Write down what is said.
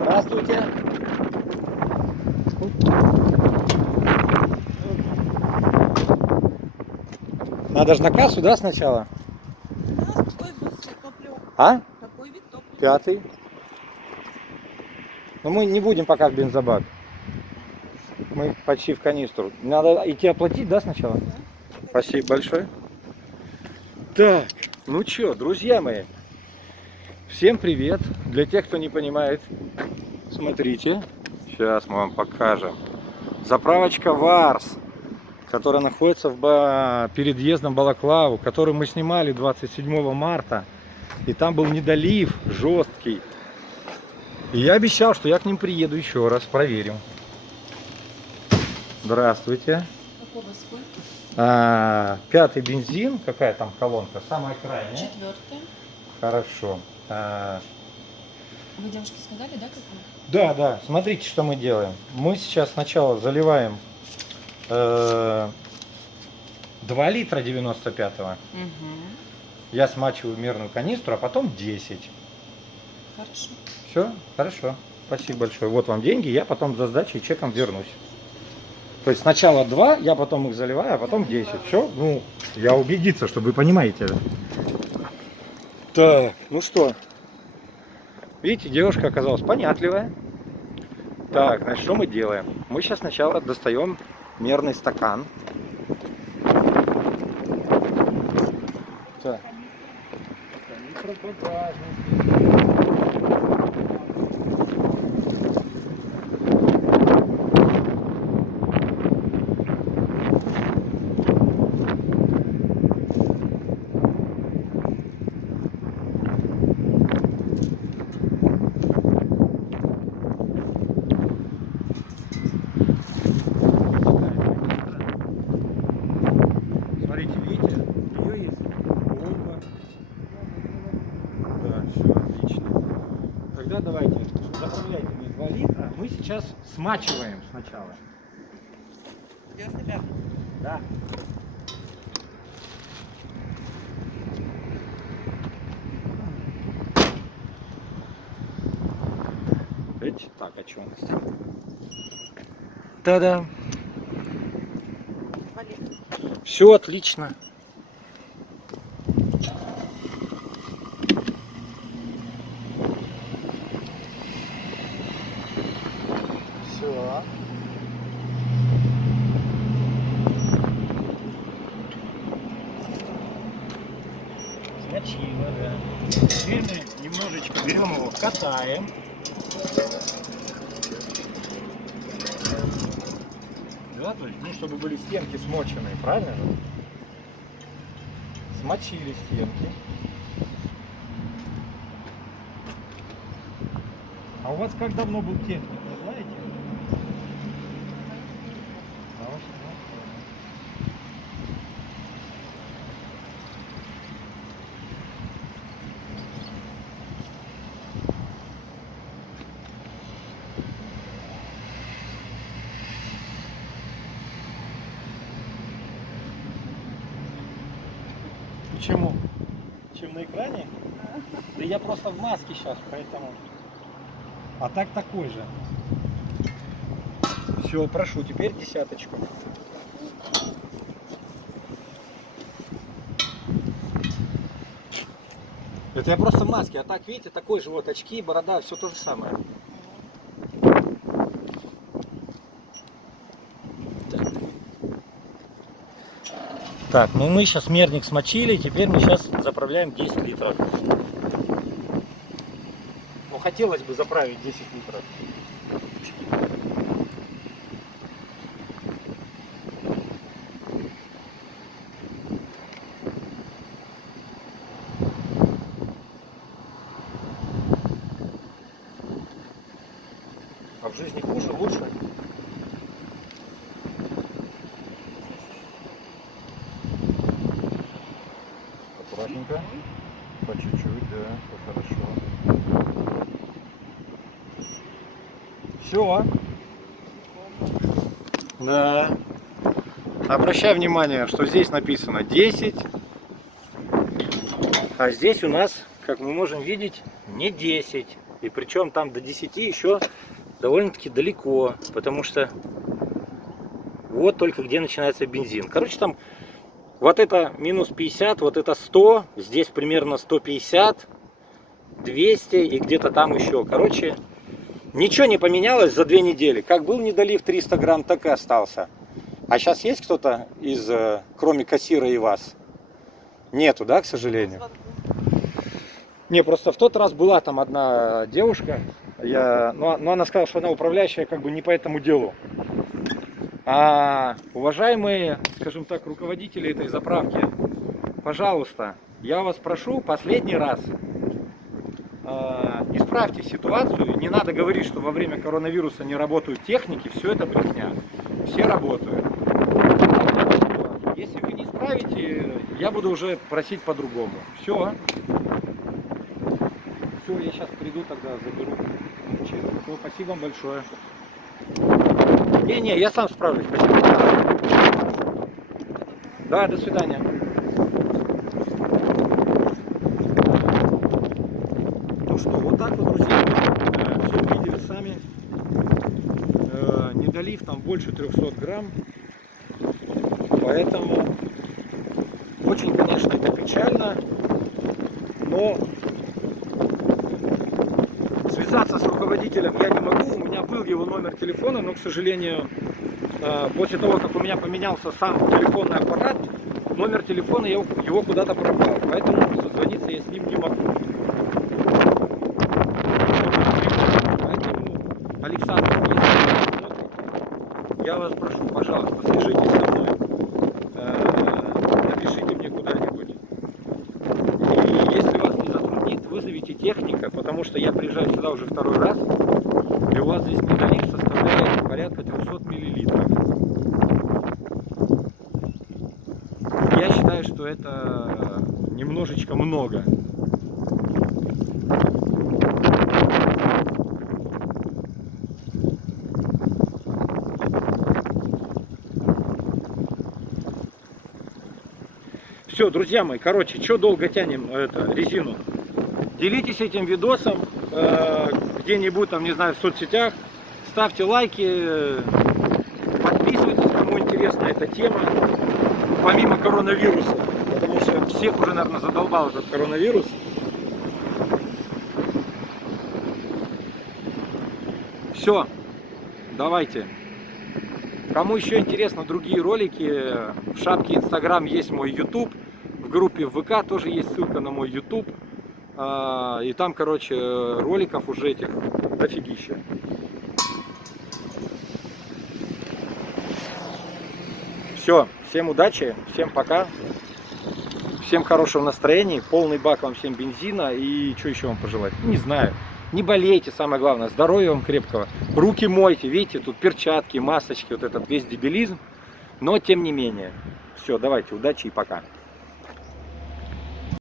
Здравствуйте. Надо же на кассу, да, сначала? У нас такой вид топлива. А? Такой вид топлива. Пятый. Но мы не будем пока в бензобак. Мы почти в канистру. Надо идти оплатить, да, сначала? Да. Спасибо большое. Так, ну чё, друзья мои, всем привет. Для тех, кто не понимает, смотрите, сейчас мы вам покажем. Заправочка Варс, которая находится перед въездом в Балаклаву, которую мы снимали 27 марта. И там был недолив жесткий. И я обещал, что я к ним приеду еще раз, проверим. Здравствуйте. Какого сколько? Пятый бензин. Какая там колонка? Самая крайняя. Четвертый. Хорошо. Вы девушке сказали, да, какой? Да, да. Смотрите, что мы делаем. Мы сейчас сначала заливаем 2 литра 95-го. Угу. Я смачиваю мерную канистру, а потом 10. Хорошо. Все? Хорошо. Спасибо большое. Вот вам деньги, я потом за сдачей чеком вернусь. То есть сначала 2, я потом их заливаю, а потом 10. Все? Ну, я убедиться, чтобы вы понимаете. Так, ну что? Видите, девушка оказалась понятливая. Так, значит, что мы делаем? Мы сейчас сначала достаем мерный стакан. Так. Смотрите, видите, у нее есть бомба. Да, все отлично. Тогда давайте, заправляйте мне 2 литра. Мы сейчас смачиваем сначала. 95. Да. Видите, так, а что у нас там? Та-да. Все отлично. Все. Смочило, да. Теперь мы немножечко берем его, катаем. Да, то есть, ну, чтобы были стенки смоченные, правильно же? Смочили стенки. А у вас как давно был техник, не знаете? Почему? Чем на экране? Да я просто в маске сейчас, поэтому. А так такой же. Все, прошу, теперь 10. Это я просто в маске, а так, видите, такой же вот очки, борода, все то же самое. Так, ну мы сейчас мерник смочили, теперь мы сейчас заправляем 10 литров. Ну, хотелось бы заправить 10 литров. А в жизни хуже, лучше? Аккуратненько. По чуть-чуть, да, все хорошо. Все. Да. Обращай внимание, что здесь написано 10, а здесь у нас, как мы можем видеть, не 10. И причем там до 10 еще довольно-таки далеко, потому что вот только где начинается бензин. Короче, там вот это минус 50, вот это 100, здесь примерно 150, 200 и где-то там еще. Короче, ничего не поменялось за 2 недели. Как был недолив 300 грамм, так и остался. А сейчас есть кто-то из, кроме кассира и вас? Нету, да, к сожалению? Не, просто в тот раз была там одна девушка, но она сказала, что она управляющая как бы не по этому делу. А уважаемые, скажем так, руководители этой заправки, пожалуйста, я вас прошу последний раз, исправьте ситуацию. Не надо говорить, что во время коронавируса не работают техники, все это брехня. Все работают. Если вы не исправите, я буду уже просить по-другому. Все. Все, я сейчас приду, тогда заберу. Все, спасибо вам большое. Не, я сам справлюсь. Спасибо. Да, до свидания. Ну что, вот так вот, друзья. Все видели сами. Недолив там больше 300 грамм. Поэтому очень, конечно, это печально. Но связаться с руководителем я не могу. У меня был его номер телефона, но, к сожалению, после того, как у меня поменялся сам телефонный аппарат, номер телефона его куда-то пропал. Поэтому созвониться я с ним не могу. Поэтому, Александр, если вы смотрите, я вас прошу, пожалуйста, свяжитесь со мной. Напишите мне куда-нибудь. И если вас не затруднит, вызовите техника, потому что я приезжаю сюда уже второй раз, и у вас здесь недолив составляет порядка 300 миллилитров. Я считаю, что это немножечко много. Все, друзья мои, короче, что долго тянем резину? Делитесь этим видосом где-нибудь там, не знаю, в соцсетях. Ставьте лайки, подписывайтесь, кому интересна эта тема. Помимо коронавируса, потому что всех уже, наверное, задолбал этот коронавирус. Все, давайте. Кому еще интересно другие ролики, в шапке Instagram есть мой YouTube, в группе ВК тоже есть ссылка на мой YouTube. И там, короче, роликов уже этих дофигища. Все, всем удачи, всем пока, всем хорошего настроения, полный бак вам всем бензина и что еще вам пожелать? Не знаю, не болейте, самое главное, здоровья вам крепкого, руки мойте, видите, тут перчатки, масочки, вот этот весь дебилизм, но тем не менее. Все, давайте, удачи и пока.